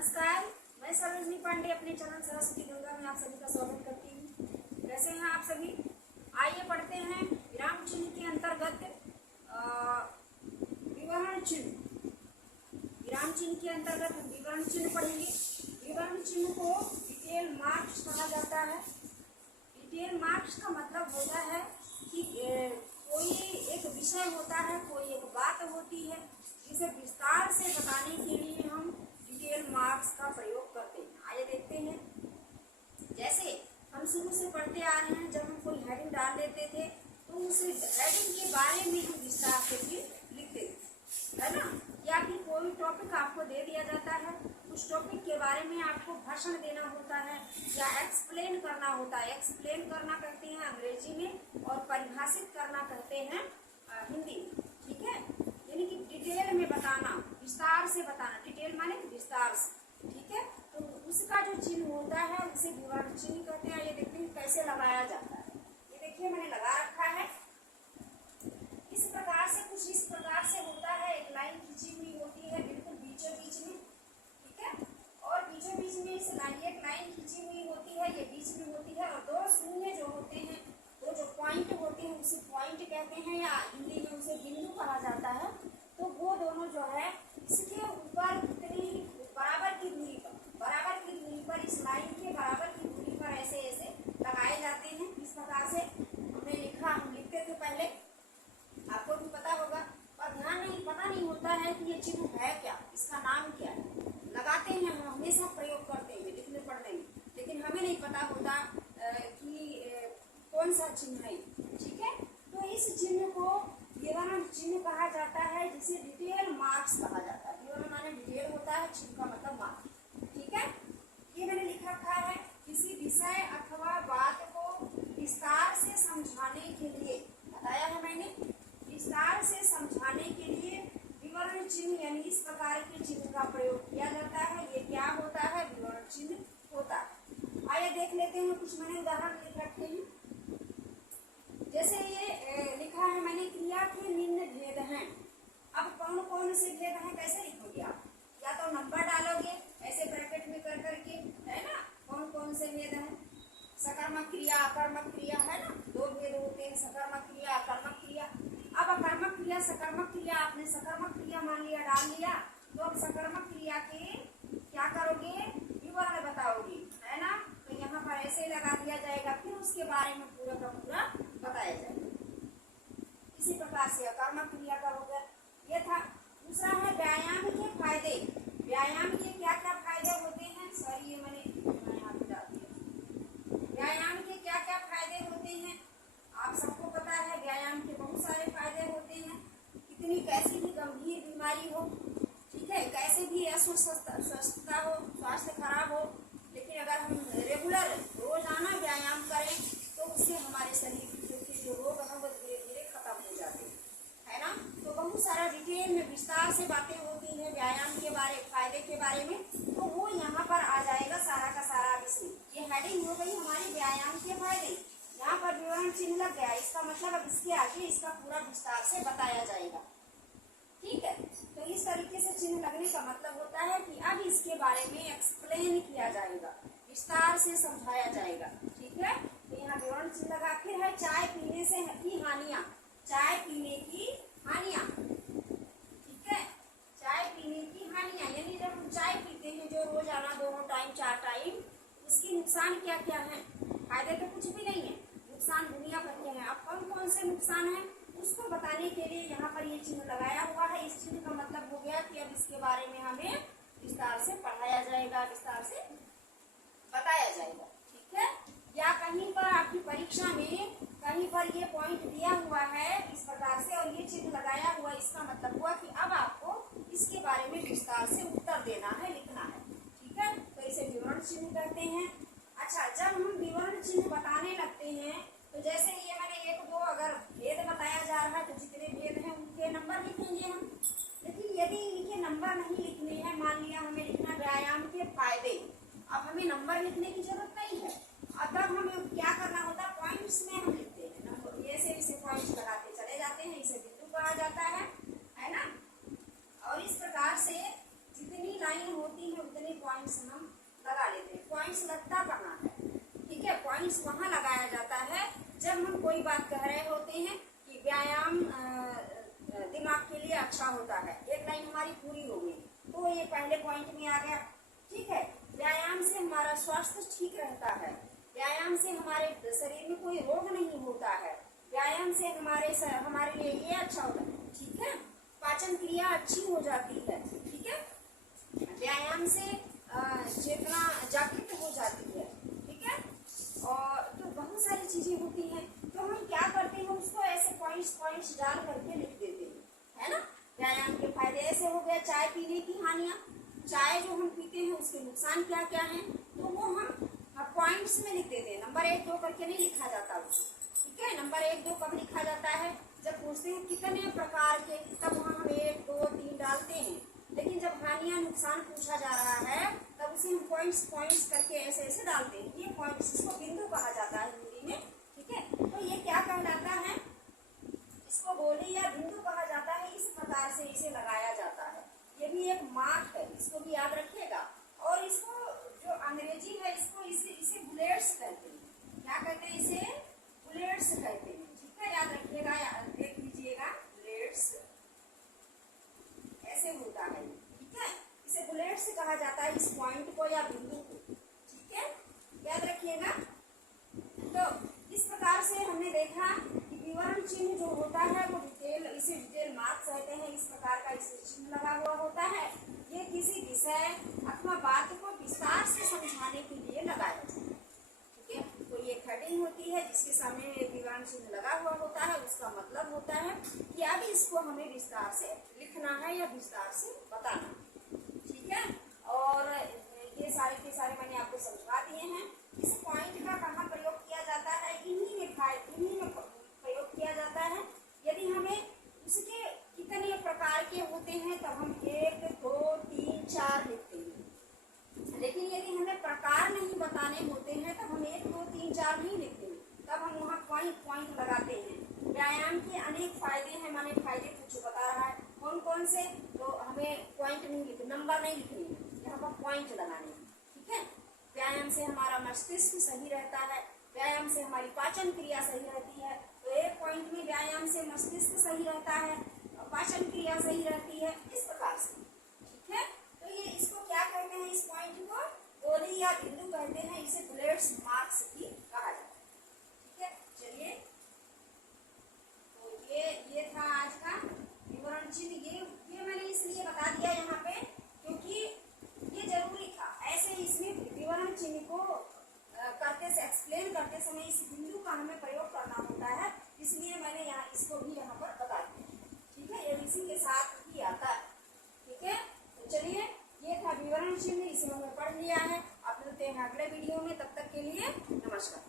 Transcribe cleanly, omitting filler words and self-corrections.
नमस्कार, मैं सरोजनी पांडे अपने चैनल सरस्वती गंगा में आप सभी का स्वागत करती हूँ। कैसे हैं आप सभी? आइए पढ़ते हैं विराम चिन्ह के अंतर्गत विवरण चिन्ह। विराम चिन्ह के अंतर्गत हम विवरण चिन्ह पढ़ेंगे। विवरण चिन्ह को डिटेल मार्क्स कहा जाता है। डिटेल मार्क्स का मतलब होता है कि कोई एक विषय होता है, कोई एक बात होती है, जिसे विस्तार से बताने के लिए हम डिटेल मार्क्स का प्रयोग करते हैं। आइए देखते हैं। जैसे हम शुरू से पढ़ते आ रहे हैं, जब हम कोई हेडिंग डाल देते थे तो उस हेडिंग के बारे में हम विस्तार से भी लिखते थे, है ना। या फिर कोई टॉपिक आपको दे दिया जाता है, उस टॉपिक के बारे में आपको भाषण देना होता है या एक्सप्लेन करना होता है। एक्सप्लेन करना कहते हैं अंग्रेजी में और परिभाषित करना कहते हैं हिंदी में, ठीक है। यानी कि डिटेल में बताना, विस्तार से बताना। डिटेल माने विस्तार से, ठीक है। तो उसका जो चिन्ह होता है उसे विवरण चिन्ह कहते हैं। ये देखते हैं कैसे लगाया जाता है। ये देखिए मैंने लगा रखा है इस प्रकार से, कुछ इस प्रकार से होता है। एक लाइन खींची हुई होती है बिल्कुल बीचों बीच में, ठीक है। और बीचों बीच में इस एक लाइन खींची हुई होती है, ये बीच में होती है। और दो शून्य जो होते हैं, वो जो पॉइंट होते हैं उसे पॉइंट कहते हैं, या हिंदी में उसे बिंदु कहा जाता है। तो वो दोनों जो है इसके ऊपर कितनी बराबर की दूरी पर इस लाइन के बराबर की दूरी पर ऐसे ऐसे लगाए जाते हैं। इस प्रकार से हमने लिखा, हम लिखते थे पहले, आपको भी पता होगा, पर पता नहीं होता है कि ये चिन्ह है क्या, इसका नाम क्या है। लगाते हैं, हम हमेशा प्रयोग करते हैं लिखने पढ़ने में, लेकिन हमें नहीं पता होता कि कौन सा चिन्ह है, ठीक है। तो इस चिन्ह को विवरण चिन्ह कहा जाता है, जिसे डिटेल मार्क्स कहा जाता है। विवरण माने डिटेल होता है, चिन्ह का मतलब मार्क्स, ठीक है। ये मैंने लिख रखा है, किसी विषय अथवा बात को विस्तार से समझाने के लिए, बताया है मैंने, विस्तार से समझाने के लिए विवरण चिन्ह यानी इस प्रकार के चिन्ह का प्रयोग किया जाता है। ये क्या होता है? विवरण चिन्ह होता है। आइए देख लेते हैं, कुछ मैंने उदाहरण लिख रखे हैं। जैसे ये लिखा है मैंने, क्रिया के निम्न भेद हैं। अब कौन कौन से भेद हैं, कैसे लिखोगे आप? या तो नंबर डालोगे ऐसे ब्रैकेट में कर करके, है ना। कौन कौन से भेद हैं? सकर्मक क्रिया, अकर्मक क्रिया, है ना। दो भेद होते हैं, सकर्मक क्रिया, अकर्मक क्रिया। अब अकर्मक क्रिया, सकर्मक क्रिया, आपने सकर्मक क्रिया मान लिया, डाल लिया, तो अब सकर्मक क्रिया के क्या करोगे? विवरण बताओगे, है ना। तो यहाँ पर ऐसे लगा दिया जाएगा, फिर उसके बारे में पूरा का पूरा बताया जाएगा। इसी प्रकार से अकर्मक क्रिया का हो गया। ये था। दूसरा है व्यायाम के फायदे। व्यायाम के क्या क्या फायदे होते हैं? सॉरी, ये मैंने यहाँ पे डाल दिया। व्यायाम के क्या क्या फायदे होते हैं? आप सबको पता है व्यायाम के बहुत सारे फायदे होते हैं। कितनी कैसी भी गंभीर बीमारी हो, ठीक है, कैसे भी अस्वस्थता हो, स्वास्थ्य खराब हो, लेकिन अगर हम रेगुलर रोजाना व्यायाम करें तो उससे हमारे शरीर के जो रोग हैं वो धीरे धीरे खत्म हो जाते हैं, है ना। तो बहुत सारा डिटेल में विस्तार से बातें होती हैं व्यायाम के बारे, फायदे के बारे में, तो वो यहाँ पर आ जाएगा सारा का सारा विषय। ये हेडिंग हो गई हमारी व्यायाम के फायदे। यहाँ पर विवरण चिन्ह लग गया, इसका मतलब अब इसके आगे इसका पूरा विस्तार से बताया जाएगा, ठीक है। तो इस तरीके से चिन्ह लगने का मतलब होता है कि अब इसके बारे में एक्सप्लेन किया जाएगा, विस्तार से समझाया जाएगा, ठीक है। तो यहाँ विवरण चिन्ह लगा। फिर है चाय पीने से की हानियां। चाय पीने की हानियां, ठीक है। चाय पीने की हानियां यानी जब हम चाय पीते हैं, जो रोजाना दोनों टाइम 4 टाइम, उसके नुकसान क्या क्या है? फायदे तो कुछ भी नहीं है, नुकसान दुनिया भर के हैं। अब कौन कौन से नुकसान है उसको बताने के लिए यहाँ पर ये चिन्ह लगाया हुआ है। इस चिन्ह का मतलब हो गया कि अब इसके बारे में हमें विस्तार से पढ़ाया जाएगा, विस्तार से बताया जाएगा, ठीक है। या कहीं पर आपकी परीक्षा में कहीं पर ये पॉइंट दिया हुआ है इस प्रकार से और ये चिन्ह लगाया हुआ, इसका मतलब हुआ कि अब आपको इसके बारे में विस्तार से उत्तर देना है, लिखना है, ठीक है। तो इसे विवरण चिन्ह कहते हैं। अच्छा, जब हम विवरण चिन्ह बताने लगते हैं तो जैसे ये मैंने एक दो अगर भेद बताया जा रहा है तो जितने भेद हैं उनके नंबर लिखेंगे हम। लेकिन यदि इनके नंबर नहीं लिखने हैं, मान लिया हमें लिखना व्यायाम के फायदे, अब हमें नंबर लिखने की जरूरत नहीं है। अब तब हमें क्या करना होता है? पॉइंट्स में हम लिखते हैं नंबर, ऐसे इसे पॉइंट्स लगाते चले जाते हैं, इसे बिंदु कहा जाता है ना। और इस प्रकार से जितनी लाइन होती है उतने पॉइंट्स हम लगा लेते हैं। पॉइंट्स लगता कहाँ है? ठीक है, पॉइंट्स वहाँ लगाया जाता है जब हम कोई बात कह रहे होते हैं कि व्यायाम दिमाग के लिए अच्छा होता है। एक लाइन हमारी पूरी हो गई तो ये पहले पॉइंट में आ गया। ठीक है, व्यायाम से हमारा स्वास्थ्य ठीक रहता है, व्यायाम से हमारे शरीर में कोई रोग नहीं होता है, व्यायाम से हमारे लिए ये अच्छा होता है। ठीक है, पाचन क्रिया अच्छी हो जाती है। ठीक है, व्यायाम से चेतना जागृत हो जाती है। ठीक है, और तो बहुत सारी चीजें होती हैं। तो हम क्या करते हैं, उसको ऐसे पॉइंट्स डाल करके लिख देते हैं, है ना। व्यायाम के फायदे ऐसे हो गया, चाय पीने की हानियां, चाय जो हम पीते हैं उसके नुकसान क्या क्या हैं, तो वो हम पॉइंट्स में लिख देते हैं। नंबर 1 2 करके नहीं लिखा जाता उसको। ठीक है, नंबर 1 2 कब लिखा जाता है? जब पूछते हैं कितने प्रकार के, तब वहाँ हम 1 2 3 डालते हैं। लेकिन जब हानियां नुकसान पूछा जा रहा है तब उसे हम पॉइंट्स करके ऐसे ऐसे डालते हैं। ये पॉइंट्स, इसको बिंदु कहा जाता है हिंदी में। ठीक है, तो ये क्या कहलाता है? इसको गोली या बिंदु कहा जाता है। इस प्रकार से इसे लगाया जाता है। ये भी एक मार्क है, इसको भी याद रखिएगा। और इसको जो अंग्रेजी है, इसको इसे बुलेट्स कहते हैं। क्या कहते हैं? इसे बुलेट्स कहते हैं। ठीक है, याद रखिएगा, देख लीजिएगा, बुलेट्स ऐसे होता है। ठीक है, इसे बुलेट्स कहा जाता है, इस पॉइंट को या बिंदु को। ठीक है, याद रखिएगा। तो इस प्रकार से हमने देखा कि विवरण चिन्ह जो होता है वो इसे डिटेल मार्क्स कहते हैं। इस प्रकार का इसे चिन्ह लगा हुआ होता है। ये किसी विषय अथवा बात को विस्तार से समझाने के लिए लगाया जाता है। ठीक है, तो ये हेडिंग होती है जिसके सामने विवरण चिन्ह लगा हुआ होता है। उसका मतलब होता है कि अब इसको हमें विस्तार से लिखना है या विस्तार से बताना। ठीक है, और ये सारे के सारे मैंने आपको समझा दिए हैं। इस पॉइंट का कहाँ प्रयोग किया जाता है? इन्हीं में प्रयोग किया जाता है। यदि हमें उसके कितने प्रकार के होते हैं तब हम 1 2 3 4 लिखते हैं। लेकिन यदि हमें प्रकार नहीं बताने होते हैं तब हम 1 2 3 4 नहीं लिखते हैं, तब हम वहाँ पॉइंट लगाते हैं। व्यायाम के अनेक फायदे हैं, माने फायदे कुछ बता रहा है, कौन कौन से, तो हमें पॉइंट नहीं लिखते, नंबर नहीं लिखनी, यहाँ पर पॉइंट लगाने। ठीक है, व्यायाम से हमारा मस्तिष्क सही रहता है, व्यायाम से हमारी पाचन क्रिया सही रहती है। तो एक पॉइंट में व्यायाम से मस्तिष्क सही रहता है, पाचन क्रिया सही रहती है, इस प्रकार से। ठीक है, तो ये इसको क्या कहते हैं? इस पॉइंट को गोली या बिंदु कहते हैं। इसे बुलेट्स मार्क्स भी कहा जाता है। ठीक है, चलिए, तो ये था आज का विवरण चिन्ह। ये मैंने इसलिए बता दिया यहाँ पे क्योंकि ये जरूरी था। ऐसे इसमें विवरण चिन्ह को एक्सप्लेन करते समय इस बिंदु का हमें प्रयोग करना होता है, इसलिए मैंने इसको भी यहाँ पर बता दिया। ठीक है, ये इसी के साथ ही आता है। ठीक है, तो चलिए, ये था विवरण चिन्ह, इसे हमने पढ़ लिया है। अब मिलते हैं अगले वीडियो में, तब तक के लिए नमस्कार।